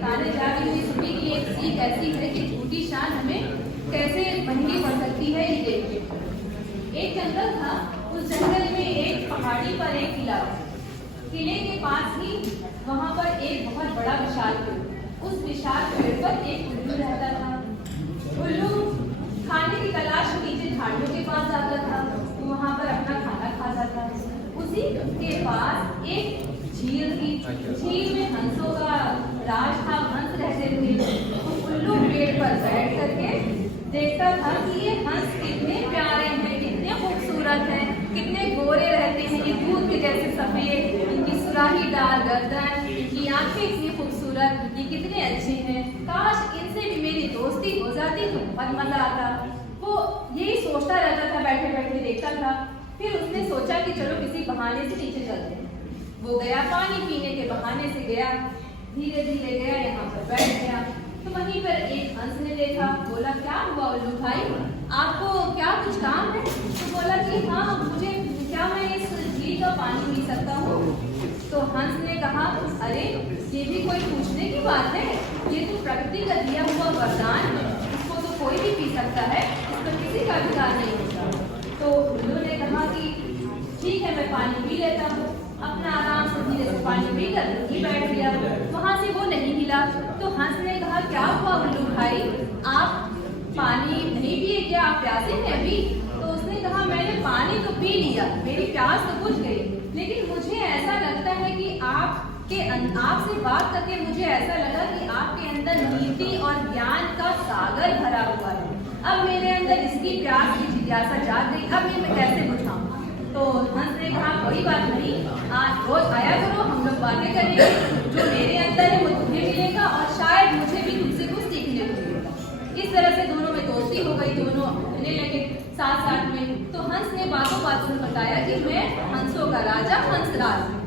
बताने जा रही हूँ इस मूवी की एक सीख ऐसी है कि झूठी शान हमें कैसे महंगी पड़ सकती है। ये देखिए, एक जंगल था। उस जंगल में एक पहाड़ी पर एक किला था। किले के पास ही वहां पर एक बहुत बड़ा विशाल पेड़। उस विशाल पेड़ पर एक उल्लू रहता था। उल्लू खाने की तलाश में नीचे झाड़ियों के पास जाता था, वहां पर अपना खाना खाता था। उसी के पास एक झील थी। झील में हंसों का राज था, हंस रहते थे। तो उल्लू पेड़ पर बैठ करके देखता था कि ये हंस कितने प्यारे हैं, कितने खूबसूरत हैं, कितने गोरे रहते हैं, ये दूध के जैसे सफेद, इनकी सुराहीदार गर्दन, इनकी आंखें इतनी खूबसूरत, ये कितने अच्छे हैं। काश इनसे भी मेरी दोस्ती हो जाती तो बहुत मजा आता। वो यही सोचता रहता था, बैठे बैठे देखता था। फिर उसने सोचा कि चलो किसी बहाने से नीचे चलते हैं। वो गया, पानी पीने के बहाने से गया, धीरे धीरे गया, यहाँ पर बैठ गया। तो वहीं पर एक हंस ने देखा, बोला क्या हुआ उल्लू भाई, आपको क्या कुछ काम है? तो बोला कि हाँ मुझे, क्या मैं इस झील का पानी पी सकता हूँ? तो हंस ने कहा, अरे ये भी कोई पूछने की बात है, ये तो प्रकृति का दिया हुआ वरदान है, इसको तो कोई भी पी सकता है, इसको किसी का अधिकार नहीं होता। तो उल्लू ने कहा कि ठीक है, मैं पानी पी लेता हूँ। अपना आराम से धीरे से पानी पीकर ही बैठ गया। वहां से वो नहीं मिला। तो हंस ने कहा, क्या हुआ उल्लू भाई, आप पानी नहीं पिए क्या, आप प्यासे हैं अभी? तो उसने कहा, मैंने पानी तो पी लिया, मेरी प्यास तो बुझ गई, लेकिन मुझे ऐसा लगता है कि आपसे बात करके मुझे ऐसा लगा कि आपके अंदर नीति और ज्ञान का सागर भरा हुआ है। अब मेरे अंदर इसकी प्यास की जिज्ञासा जाग गई, अब ये मैं कैसे बुझाऊं? तो हंस ने कहा, कोई बात नहीं, आज रोज आया करो, हम लोग बातें करेंगे, जो मेरे अंदर है वो तुम्हें मिलेगा और शायद मुझे भी तुमसे कुछ सीखने को मिलेगा। इस तरह से दोनों में दोस्ती हो गई, दोनों रहने लगे साथ साथ में। तो हंस ने बातों बातों में बताया कि मैं हंसों का राजा हंसराज हूं।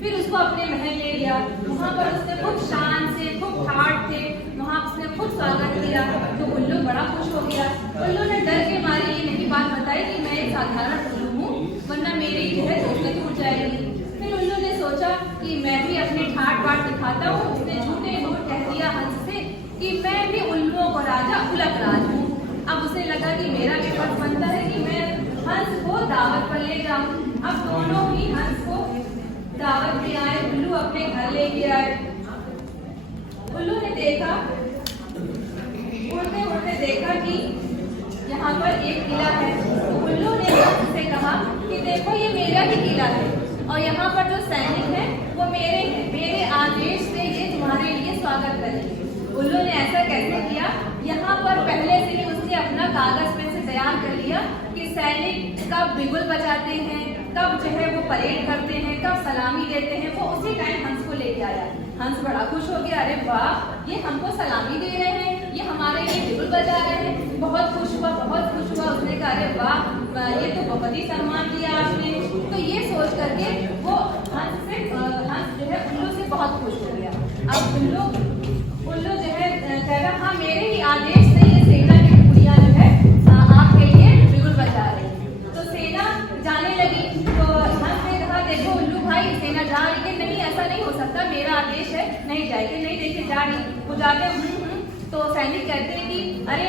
फिर उसको अपने महल ले गया। वहां पर उसने खूब शान से, खूब ठाट थे, वहां उसने खूब स्वागत किया। तो उल्लू बड़ा खुश हो गया। उल्लू ने डर के मारे ये नहीं बात बताई कि मैं एक साधारण उल्लू हूँ, वरना मेरी जो है दोस्ती टूट जाएगी। फिर उल्लू ने सोचा कि मैं भी अपने ठाट बाट दिखाता हूँ। उसने झूठे झूठ कह दिया हंस से कि मैं भी उल्लुओं को राजा उलक राज हूँ। अब उसे लगा कि मेरा भी फर्ज बनता है कि मैं हंस को दावत पर ले जाऊं। अब दोनों ही हंस को दावत में आए, उल्लू अपने घर लेके आए। उल्लू ने देखा, उड़ते उड़ते देखा कि यहाँ पर एक किला है। तो उल्लू ने हंस से कहा कि देखो ये मेरा ही किला है और यहाँ पर जो सैनिक हैं वो मेरे हैं, मेरे आदेश से ये तुम्हारे लिए स्वागत करेंगे। उल्लू ने ऐसा कैसे किया? यहाँ पर पहले से ही उसने अपना कागज में से तैयार कर लिया कि सैनिक कब बिगुल बजाते हैं, कब जो है वो परेड करते हैं, कब सलामी देते हैं। वो उसी टाइम हंस को लेके आया। हंस बड़ा खुश हो गया, अरे वाह, ये हमको सलामी दे रहे हैं, ये हमारे लिए बिगुल बजा रहे हैं। बहुत खुश हुआ, बहुत खुश हुआ। उसने कहा, अरे वाह, ये तो बहुत ही सम्मान दिया आपने। तो ये सोच करके वो हंस जो है उल्लू से बहुत खुश हो गया। अब उल्लू जो है कह रहा, हाँ मेरे ही आदेश से ये सेना की टुकड़ियां जो है आपके लिए बिगुल बजा रही है। तो सेना जाने लगी। तो हंस ने कहा, देखो उल्लू भाई, सेना जा रही है, नहीं ऐसा नहीं हो सकता, मेरा आदेश है, नहीं जाएगी। नहीं देखिए जा रही, वो जाते तो सैनिक कहते हैं कि अरे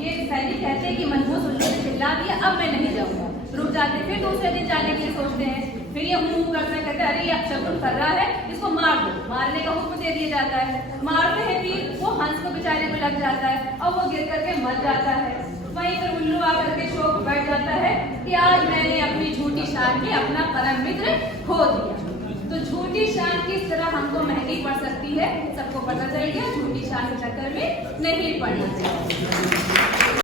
ये सैनिक कहते हैं कि मनहूस उल्लू ने चिल्ला दिया, अब मैं नहीं जाऊंगा। रुक जाते, फिर दूसरे दिन जाने के लिए सोचते हैं। फिर ये मुंह करते कहते हैं, अरे ये अपशकुन कर रहा है, इसको मार दो। मारने का हुक्म दे दिया जाता है। मारते हैं, फिर वो हंस को बेचारे को लग जाता है और वो गिर करके मर जाता है। वहीं पर उल्लू आकर के शोक बैठ जाता है कि आज मैंने अपनी झूठी शान में अपना परम मित्र खो दिया। तो झूठी शान किस तरह हमको महंगी पड़ सकती है, सबको पता चल गया। झूठी शान के चक्कर में नहीं पड़ना चाहिए।